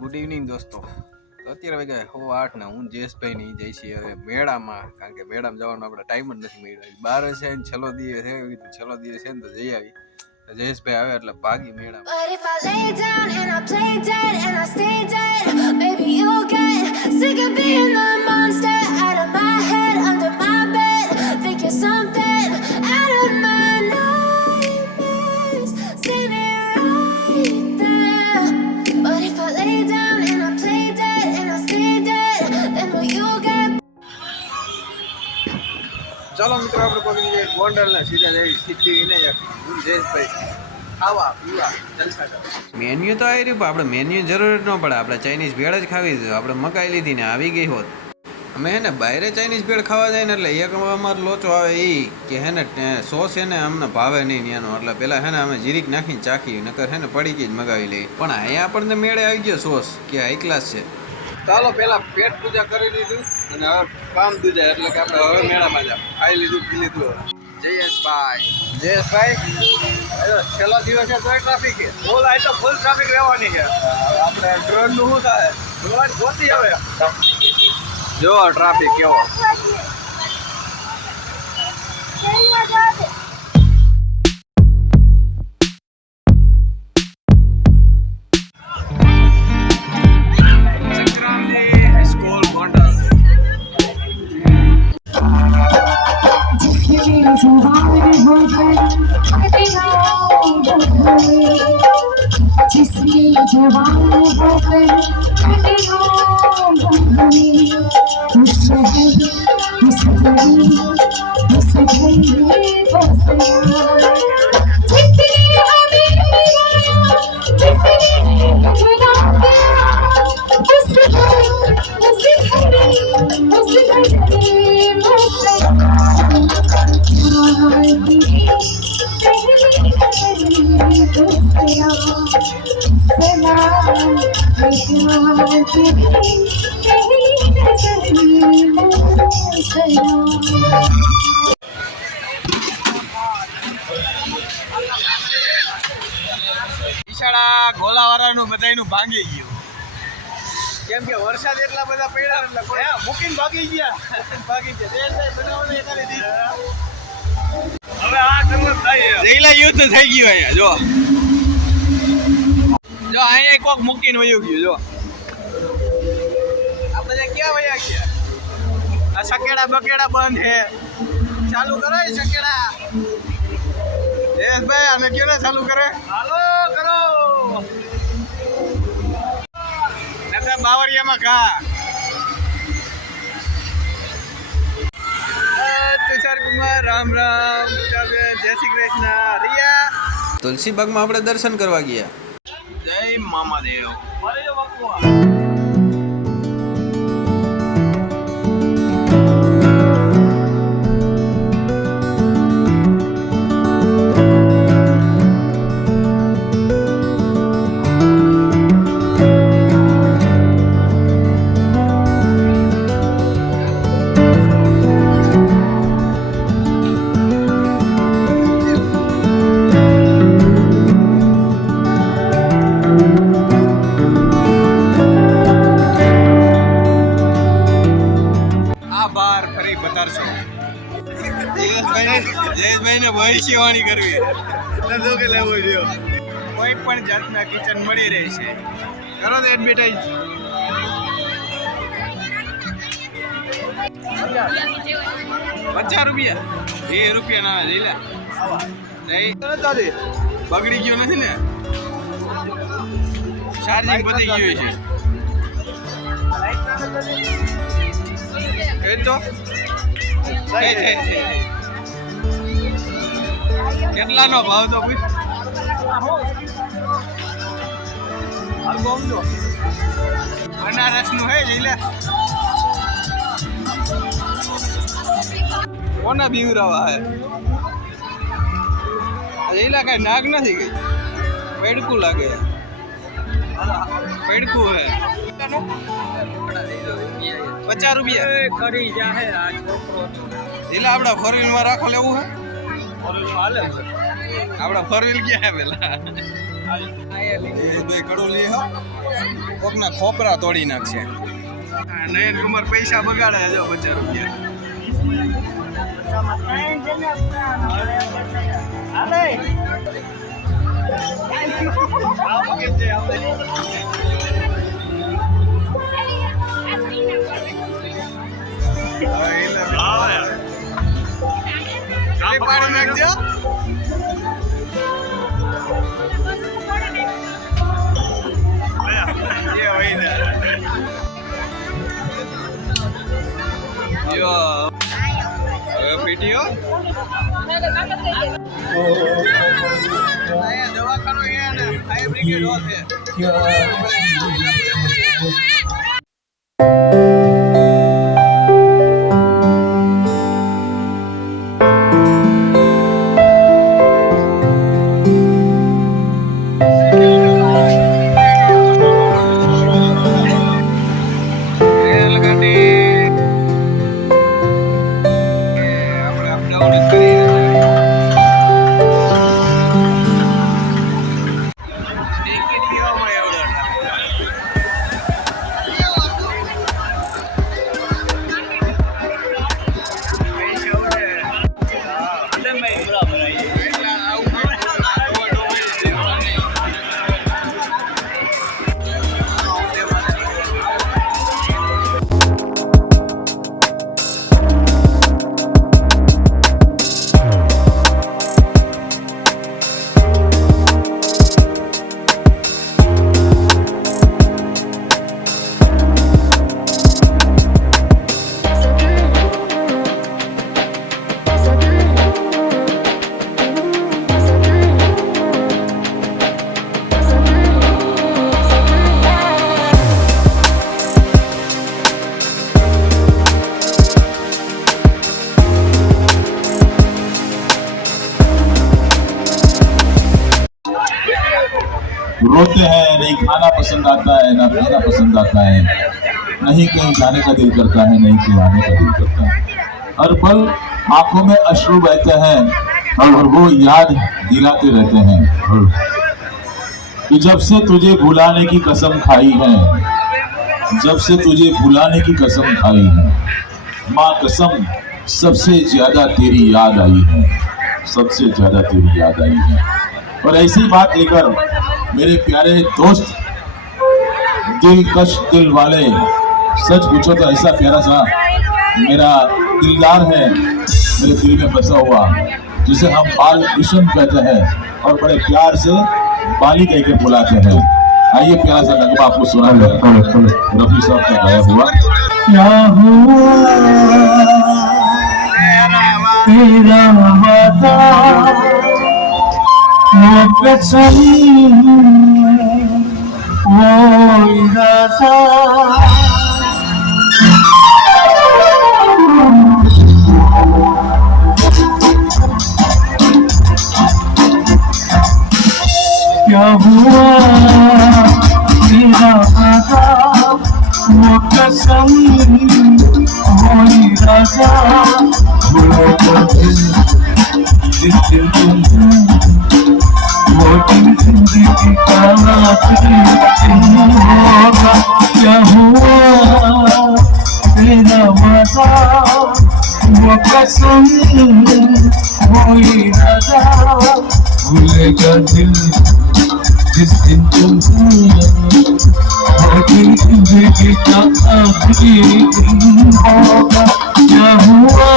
Good evening દોસ્તો. તો અત્યારે વાગ્યા 8:30 ને હું જયેશભાઈ ની જઈ છીએ હવે મેળામાં, કારણ કે મેળામાં જવાનો આપણે ટાઈમ જ નથી મળ્યો. 12 છે ને છેલ્લો દિવસ છે, છેલ્લો દિવસ છે ને તો જઈ આવી. જયેશભાઈ આવે એટલે ભાગી મેળામાં. ચાલો મિત્રો, આપણે પગી જઈએ ગોંડલ ને સીધા જઈ સીધી ને જયેશભાઈ ખાવા પીવા જલસા કરવા. મેન્યુ તો આવી રહ્યું, આપણે મેન્યુ જરૂર ન પડે, આપણે ચાઇનીઝ ભેળ જ ખાવી છે. આપણે મકાઈ લીધી ને આવી ગઈ હોત. અમે હે ને બહારે ચાઇનીઝ ભેળ ખાવા જાય ને એટલે એક અમારો લોચો આવે એ કે હે ને સોસ હે ને અમને ભાવે નહીં એનો, એટલે પેલા હે ને અમે જીરીક નાખીને ચાખી, નકર હે ને પડી ગઈ જ મગાવી લઈ. પણ અહીંયા આપણને મેળે આવી ગયો સોસ કે હાઈ ક્લાસ છે. ચાલો પેલા પેટ પૂજા કરી લીધું અને હવે કામ દૂજા, એટલે કે આપણે હવે મેળામાં જાવ. ખાઈ લીધું પી લીધું. જયેશભાઈ છેલ્લો દિવસ છે તોય ટ્રાફિક છે. ફૂલ આ તો ફૂલ ટ્રાફિક રહેવાની છે. આપણે ટ્રેન નું શું થાય જોવા ગોતી આવે. જો ટ્રાફિક કેવો. ઈશાળા ગોલાવાળાનું બધાયનું ભાંગી ગયું, કેમ કે વરસાદ એટલા બધા પડ્યા એટલે મૂકીને ભાગી ગયા. હવે આ કલર થાય જઈલા યુદ્ધ થઈ ગયું અહીંયા. જો અહીંયા કોક મૂકીને વયું ગયું. જો આ બધા ક્યાં વયા ગયા? આ સકેડા બકેડા બંધ છે. ચાલુ કરો સકેડા. જયેશભાઈ અમે કયો ને ચાલુ કરે. હાલો કરો નકર બાવરિયામાં ઘા. તુષાર કુમાર રામ રામ, જય શ્રી કૃષ્ણ. રિયા તુલસી બાગમાં આપણે દર્શન કરવા ગયા. જય મામાદેવ. જયેશભાઈ ને ભવિષ્યવાણી કરવી કે લેવો જોઈએ. કોઈ પણ જાતના કિચન મળી રહે છે. કરો તો એડવર્ટાઈઝ. ₹50 ₹2 ના લઈ લે. બગડી ગયો નથી ને? ચાર્જિંગ પતી ગયું છે તો કેટલાનો ભાવ તો બનારસ નું હે જઈ લે. કોના બીવરાવા હે જઈલા? કઈ નાગ નથી, કઈ પેડકું લાગે. પેડકું હે ₹50 કરી જાહે. આ છોકરો જઈલા આપડા ફોરવીલ માં રાખો લેવું હે. આપડા ફોર વ્હીલ ક્યાં પેલા ભાઈ કડું લઈ હો કોકના ખોપરા તોડી નાખશે. નયન કુમાર પૈસા બગાડે જો 50 રૂપિયા. પાણી નાખજો. પીટીઓ દવાખાનું ફાયર બ્રિગેડ હોશે. रोते हैं, नहीं खाना पसंद आता है, ना पीना पसंद आता है, नहीं कहीं जाने का दिल करता है, नहीं कहीं आने का दिल करता है। हर पल आंखों में अश्रु बहते हैं और वो याद दिलाते रहते हैं कि जब से तुझे भुलाने की कसम खाई है, जब से तुझे भुलाने की कसम खाई है, माँ कसम सबसे ज्यादा तेरी याद आई है, सबसे ज्यादा तेरी याद आई है। और ऐसी बात लेकर मेरे प्यारे दोस्त दिलकश दिल वाले, सच पूछो तो ऐसा प्यारा सा मेरा दिलदार है मेरे दिल में बसा हुआ, जिसे हम बाल कृष्ण कहते हैं और बड़े प्यार से बाली कह के बुलाते हैं। आइए प्यारा सा नगमा आपको सुना रफी साहब का गाया हुआ। क्या हुआ तेरा बता वो कसम वो इरादा क्या हुआ तेरा वादा वो कसम वो इरादा भूलो तो दिल वो दिन जिंदगी का आखिरी दिन होगा। क्या हुआ तेरा वादा वो कसम वो इरादा भूलेगा दिल जिस दिन तुम वो दिन जिंदगी का आखिरी दिन होगा। क्या हुआ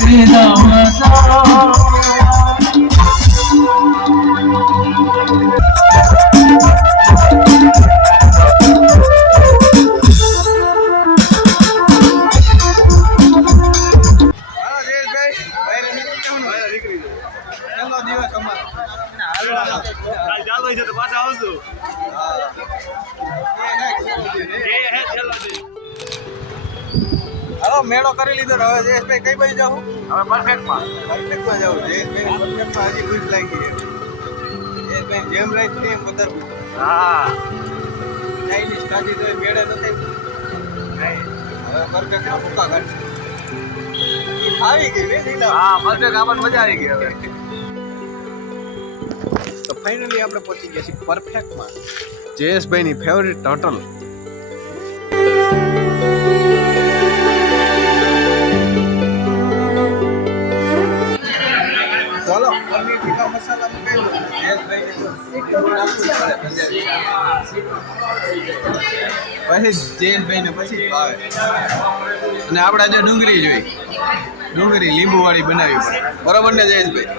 तेरा वादा હાલો મેળો કરી લીધો ને હવે જયેશભાઈ કઈ બાજુ જાઉં? હવે પરફેક્ટમાં જાઉં. જયેશભાઈ પરફેક્ટમાં હજી ખુશ લાગી છે. જયેશભાઈ જેમ લાઈફ તેમ કતરવું. ચાઇનીઝ ખાધી તો મેળે નથી. હવે પરફેક્ટમાં ભૂકા કાઢશે. આવી ગઈ ને પરફેક્ટ આપણને મજા આવી ગઈ હવે. ફાઇનલી આપણે પહોંચી ગયા છીએ પરફેક્ટમાં, જયેશભાઈની ફેવરિટ હોટલ. ચાલો પનીર ટીકા મસાલા મંગાવી દો. પછી જયેશભાઈને પછી ભાવે. અને આપણે આજે ડુંગળી જોઈ, ડુંગળી લીંબુ વાળી બનાવી પડે. બરોબર ને જયેશભાઈ?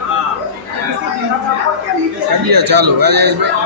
કરીએ ચાલુ. હા જયેશભાઈ.